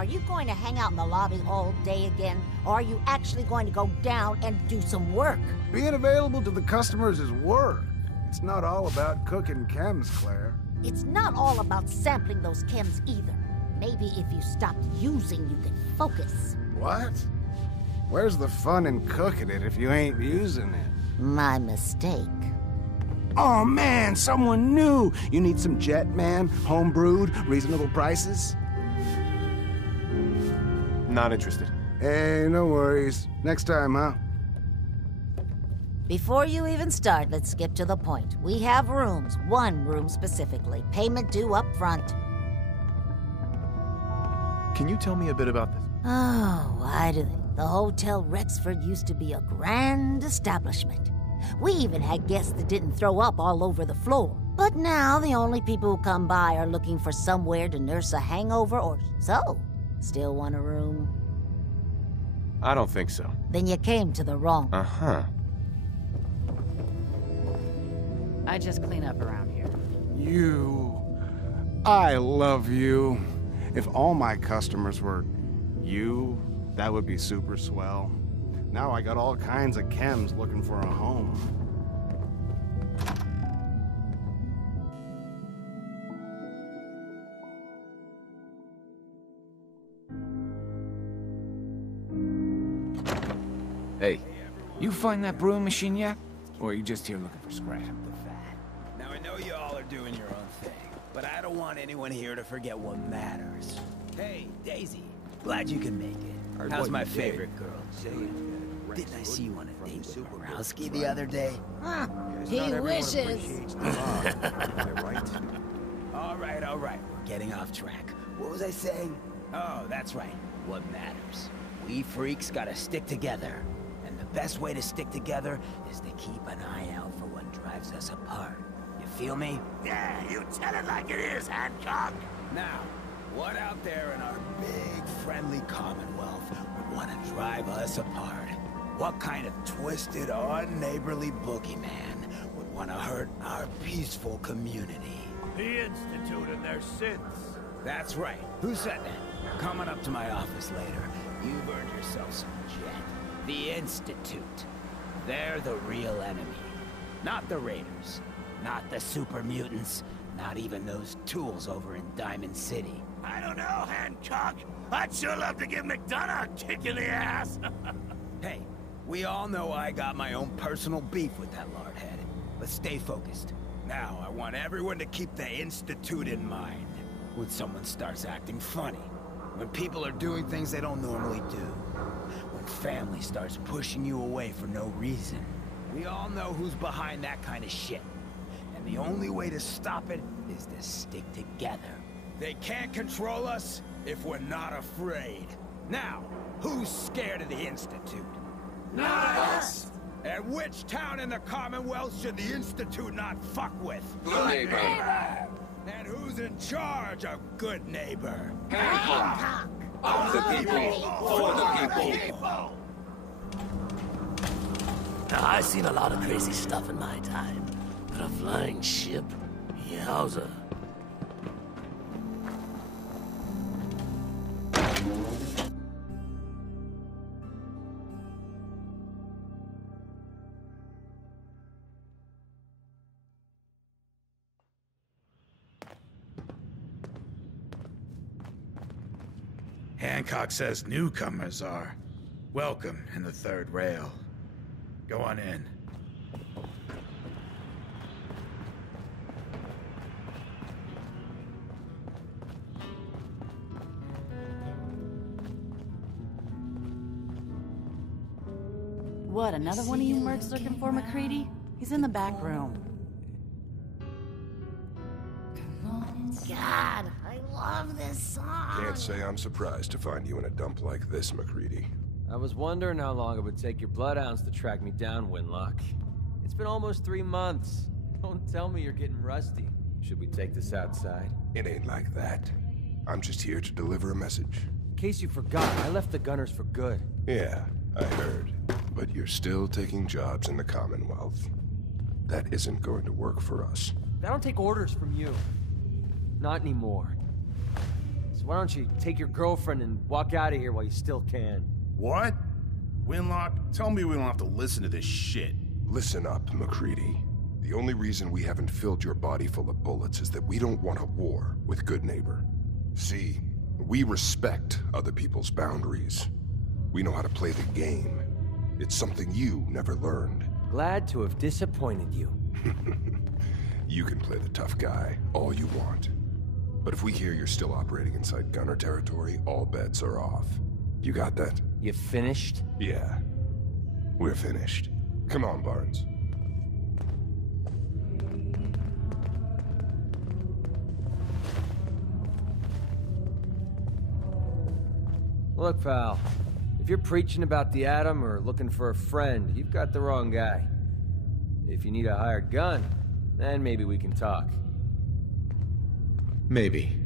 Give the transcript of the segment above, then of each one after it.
Are you going to hang out in the lobby all day again? Or are you actually going to go down and do some work? Being available to the customers is work. It's not all about cooking chems, Claire. It's not all about sampling those chems either. Maybe if you stopped using, you could focus. What? Where's the fun in cooking it if you ain't using it? My mistake. Oh man, someone new! You need some Jet, man? Homebrewed, reasonable prices? Not interested. Hey, no worries. Next time, huh? Before you even start, let's skip to the point. We have rooms, one room specifically. Payment due up front. Can you tell me a bit about this? Oh, why do they? The Hotel Rexford used to be a grand establishment. We even had guests that didn't throw up all over the floor. But now the only people who come by are looking for somewhere to nurse a hangover or so. Still want a room? I don't think so. Then you came to the wrong. Uh-huh. I just clean up around here. You... I love you. If all my customers were you, that would be super swell. Now I got all kinds of chems looking for a home. Hey, you find that brewing machine yet? Or are you just here looking for scrap? Now I know you all are doing your own thing, but I don't want anyone here to forget what matters. Hey, Daisy, glad you can make it. How's my favorite girl, Jane? Didn't I see you on a date with Borowski the other day? He wishes. All right, we're getting off track. What was I saying? Oh, that's right, what matters. We freaks gotta stick together. And the best way to stick together is to keep an eye out for what drives us apart. You feel me? Yeah, you tell it like it is, Hancock. Now, what out there in our big, friendly Commonwealth would want to drive us apart? What kind of twisted, unneighborly boogeyman would want to hurt our peaceful community? The Institute and their sins. That's right. Who said that? Coming up to my office later, you've earned yourself some jet. The Institute. They're the real enemy. Not the Raiders. Not the super mutants. Not even those tools over in Diamond City. I don't know, Hancock. I'd sure love to give McDonough a kick in the ass. Hey, we all know I got my own personal beef with that lardhead. Let's stay focused. Now, I want everyone to keep the Institute in mind. When someone starts acting funny. When people are doing things they don't normally do. When family starts pushing you away for no reason. We all know who's behind that kind of shit. And the only way to stop it is to stick together. They can't control us if we're not afraid. Now, who's scared of the Institute? Not us! And which town in the Commonwealth should the Institute not fuck with? Goodneighbour! And who's in charge of Goodneighbour? Hancock! Of the people, for the people! Now, I've seen a lot of crazy stuff in my time, but a flying ship? Yowza. Hancock says newcomers are welcome in the third rail. Go on in. What, another one of you mercs looking for McCready? He's in the back room. God, I love this song. Can't say I'm surprised to find you in a dump like this, McCready. I was wondering how long it would take your bloodhounds to track me down, Winlock. It's been almost 3 months. Don't tell me you're getting rusty. Should we take this outside? It ain't like that. I'm just here to deliver a message. In case you forgot, I left the Gunners for good. Yeah, I heard. But you're still taking jobs in the Commonwealth. That isn't going to work for us. I don't take orders from you. Not anymore. So why don't you take your girlfriend and walk out of here while you still can? What? Winlock, tell me we don't have to listen to this shit. Listen up, MacReady. The only reason we haven't filled your body full of bullets is that we don't want a war with Goodneighbour. See, we respect other people's boundaries. We know how to play the game. It's something you never learned. Glad to have disappointed you. You can play the tough guy all you want. But if we hear you're still operating inside Gunner territory, all bets are off. You got that? You finished? Yeah. We're finished. Come on, Barnes. Look, pal. If you're preaching about the atom or looking for a friend, you've got the wrong guy. If you need a hired gun, then maybe we can talk. Maybe.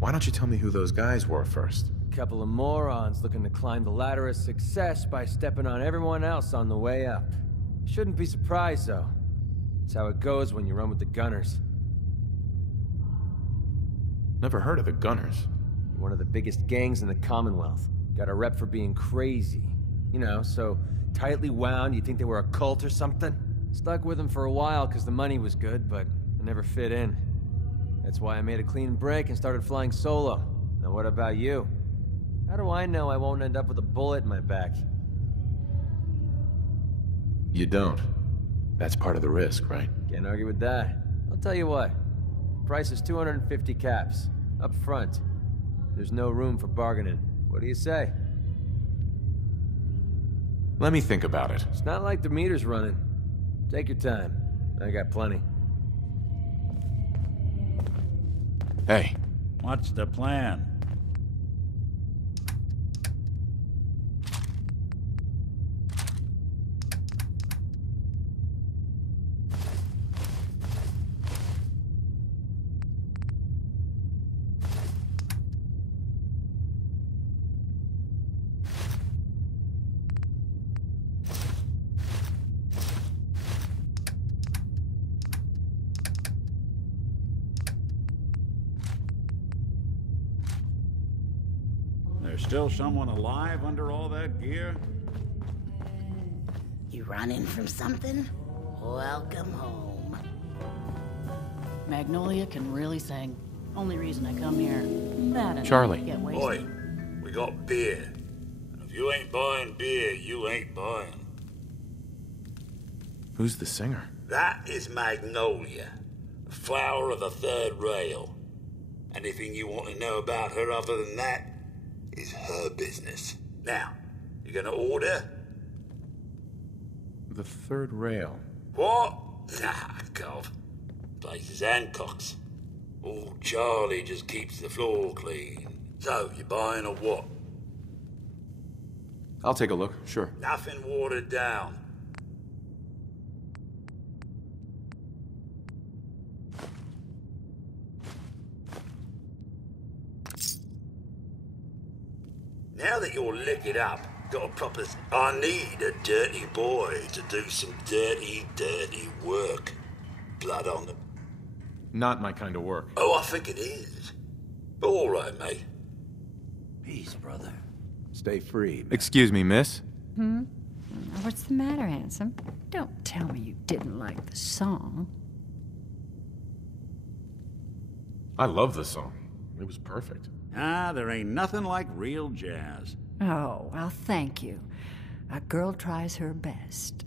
Why don't you tell me who those guys were first? A couple of morons looking to climb the ladder of success by stepping on everyone else on the way up. Shouldn't be surprised, though. It's how it goes when you run with the Gunners. Never heard of the Gunners. One of the biggest gangs in the Commonwealth. Got a rep for being crazy. You know, so tightly wound you'd think they were a cult or something. Stuck with them for a while because the money was good, but I never fit in. That's why I made a clean break and started flying solo. Now what about you? How do I know I won't end up with a bullet in my back? You don't. That's part of the risk, right? Can't argue with that. I'll tell you what. Price is 250 caps. Up front. There's no room for bargaining. What do you say? Let me think about it. It's not like the meter's running. Take your time. I got plenty. Hey. What's the plan? There's still someone alive under all that gear? You running from something? Welcome home. Magnolia can really sing. Only reason I come here. That and Charlie. Get wasted. Boy, we got beer. And if you ain't buying beer, you ain't buying. Who's the singer? That is Magnolia, the flower of the third rail. Anything you want to know about her other than that is her business. Now, you gonna order? The third rail. What? Nah, Cov. Place is Hancock's. Old Charlie just keeps the floor clean. So, you buying or what? I'll take a look, sure. Nothing watered down. Now that you're liquored up, got a proper... I need a dirty boy to do some dirty, dirty work. Blood on them. Not my kind of work. Oh, I think it is. All right, mate. Peace, brother. Stay free. Man. Excuse me, miss? What's the matter, handsome? Don't tell me you didn't like the song. I love the song. It was perfect. Ah, there ain't nothing like real jazz. Oh, well, thank you. A girl tries her best.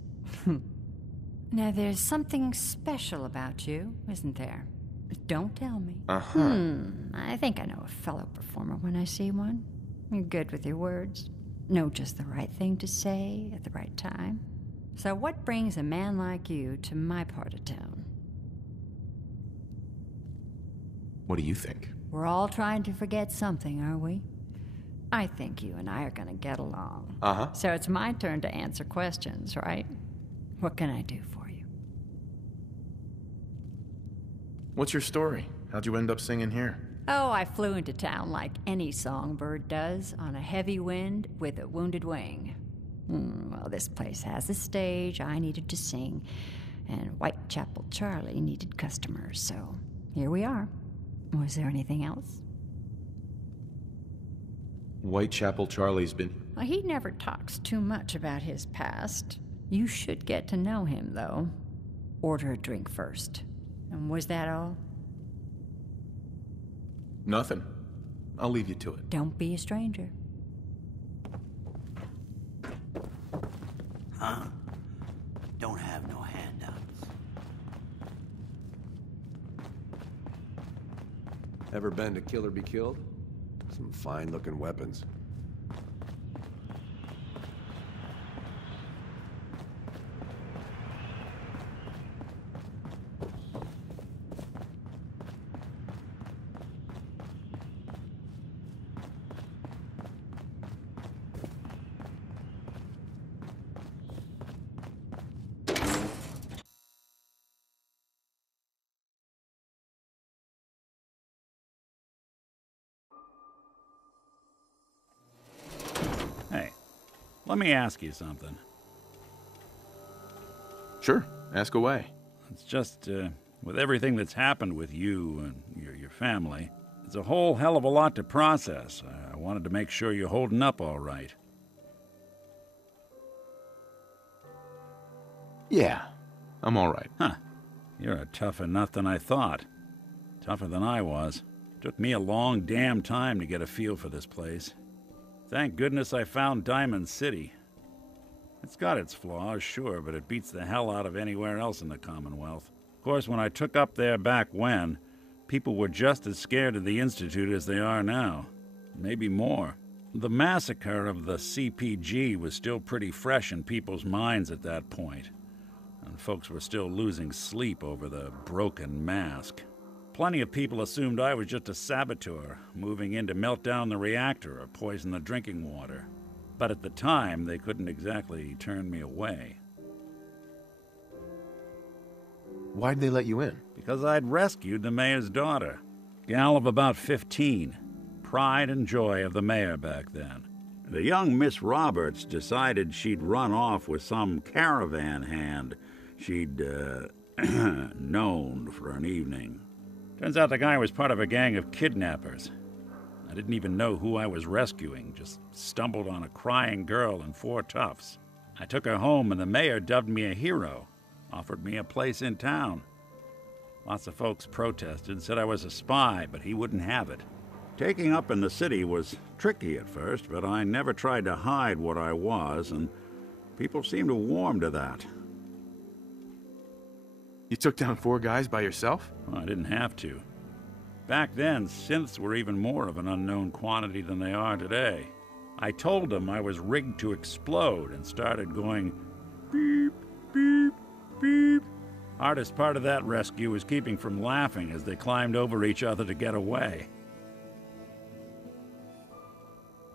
Now, there's something special about you, isn't there? Don't tell me. I think I know a fellow performer when I see one. You're good with your words. Know just the right thing to say at the right time. So what brings a man like you to my part of town? What do you think? We're all trying to forget something, are we? I think you and I are gonna get along. So it's my turn to answer questions, right? What can I do for you? What's your story? How'd you end up singing here? Oh, I flew into town like any songbird does, on a heavy wind with a wounded wing. Well, this place has a stage, I needed to sing, and Whitechapel Charlie needed customers, so here we are. Was there anything else? Whitechapel Charlie's been... Well, he never talks too much about his past. You should get to know him, though. Order a drink first. And was that all? Nothing. I'll leave you to it. Don't be a stranger. Huh? Don't have no handouts. Ever been to Kill or Be Killed? Some fine-looking weapons. Hey, let me ask you something. Sure, ask away. It's just, with everything that's happened with you and your family, it's a whole hell of a lot to process. I wanted to make sure you're holding up all right. Yeah, I'm all right. Huh. You're a tougher nut than I thought. Tougher than I was. Took me a long damn time to get a feel for this place. Thank goodness I found Diamond City. It's got its flaws, sure, but it beats the hell out of anywhere else in the Commonwealth. Of course, when I took up there back when, people were just as scared of the Institute as they are now. Maybe more. The massacre of the CPG was still pretty fresh in people's minds at that point, and folks were still losing sleep over the broken mask. Plenty of people assumed I was just a saboteur, moving in to melt down the reactor or poison the drinking water. But at the time, they couldn't exactly turn me away. Why'd they let you in? Because I'd rescued the mayor's daughter. Gal of about 15. Pride and joy of the mayor back then. The young Miss Roberts decided she'd run off with some caravan hand she'd, known for an evening. Turns out the guy was part of a gang of kidnappers. I didn't even know who I was rescuing, just stumbled on a crying girl and 4 toughs. I took her home and the mayor dubbed me a hero, offered me a place in town. Lots of folks protested, said I was a spy, but he wouldn't have it. Taking up in the city was tricky at first, but I never tried to hide what I was, and people seemed to warm to that. You took down 4 guys by yourself? Well, I didn't have to. Back then, synths were even more of an unknown quantity than they are today. I told them I was rigged to explode and started going beep, beep, beep. Hardest part of that rescue was keeping from laughing as they climbed over each other to get away.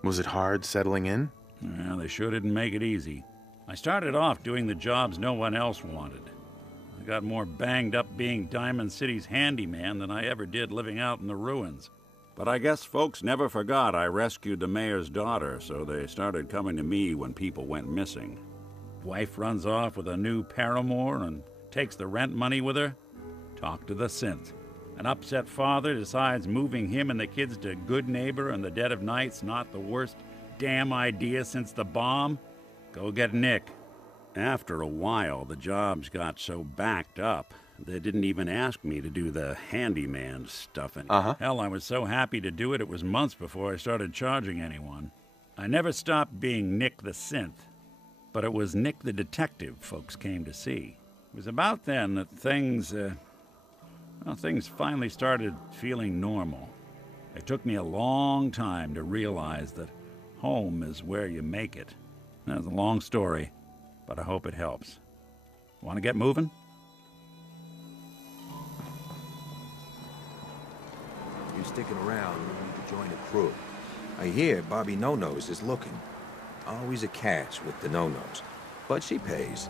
Was it hard settling in? Well, they sure didn't make it easy. I started off doing the jobs no one else wanted. I got more banged up being Diamond City's handyman than I ever did living out in the ruins. But I guess folks never forgot I rescued the mayor's daughter, so they started coming to me when people went missing. Wife runs off with a new paramour and takes the rent money with her. Talk to the synth. An upset father decides moving him and the kids to Goodneighbour in the dead of night's not the worst damn idea since the bomb. Go get Nick. After a while, the jobs got so backed up, they didn't even ask me to do the handyman stuff anymore. Hell, I was so happy to do it, it was months before I started charging anyone. I never stopped being Nick the synth, but it was Nick the detective folks came to see. It was about then that things finally started feeling normal. It took me a long time to realize that home is where you make it. That's a long story, but I hope it helps. Want to get moving? You're sticking around, you need to join the crew. I hear Bobby No-Nose is looking. Always a catch with the No-Nose, but she pays.